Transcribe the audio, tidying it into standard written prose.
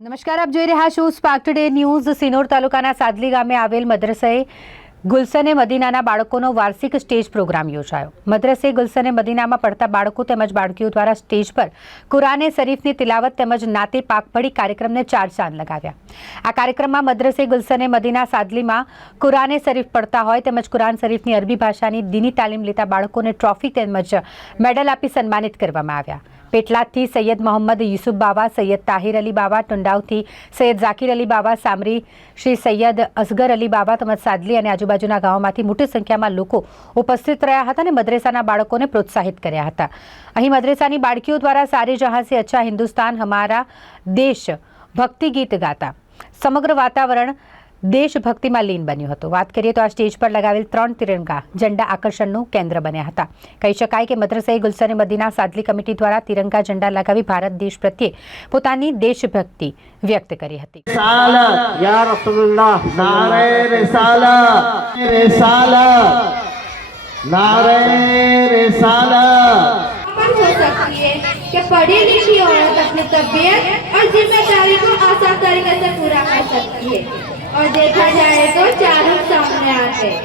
નમસ્કાર, આપ જોઈ રહ્યા છો સ્પાર્ક ટુડે ન્યૂઝ। સિનોર તાલુકાના સાદલી ગામે આવેલ મદ્રસે ગુલશને મદીનાના બાળકોનો વાર્ષિક સ્ટેજ પ્રોગ્રામ યોજાયો। મદ્રસે ગુલશને મદીનામાં પડતા બાળકો તેમજ બાળકીઓ દ્વારા સ્ટેજ પર કુરાને શરીફની તિલાવત તેમજ નાતે પાક પઢી કાર્યક્રમને ચાર ચાંદ લગાવ્યા। આ કાર્યક્રમમાં મદ્રસે ગુલશને મદીના સાદલીમાં કુરાને શરીફ પડતા હોય તેમજ કુરાન શરીફની અરબી ભાષાની દીની તાલીમ લેતા બાળકોને ટ્રોફી તેમજ મેડલ આપી સન્માનિત કરવામાં આવ્યા। પેટલાદથી સૈયદ મોહમ્મદ યુસુફ બાવા, સૈયદ તાહિર અલી બાવા, ટુંડાવથી સૈયદ ઝાકિર અલી બાવા, સામરી શ્રી સૈયદ અસગર અલી બાવા તેમજ સાદલી અને આજુબાજુના ગામોમાંથી મોટી સંખ્યામાં લોકો ઉપસ્થિત રહ્યા હતા અને મદ્રેસાના બાળકોને પ્રોત્સાહિત કર્યા હતા। અહીં મદ્રેસાની બાળકીઓ દ્વારા સારે જહાં સે અચ્છા હિન્દુસ્તાન હમારા દેશ ભક્તિ ગીત ગાતા સમગ્ર વાતાવરણ દેશભક્તિમાં લીન બન્યું હતું। વાત કરીએ તો આ સ્ટેજ પર લગાવેલ 3 તિરંગા ઝંડા આકર્ષણનું કેન્દ્ર બન્યા હતા। કહી શકાય કે મદ્રસાએ ગુલશને મદીના સાદલી કમિટી દ્વારા તિરંગા ઝંડા લગાવી ભારત દેશ પ્રત્યે પોતાની દેશભક્તિ વ્યક્ત કરી હતી। યા રસૂલુલ્લાહ, નારે રિસાલત, नारे रिसालत। हो सकती है कि पढ़ी लिखी औरत अपनी तबीयत और जिम्मेदारी को आसान तरीके से पूरा कर सकती है और देखा जाए तो चारों सामने आते हैं।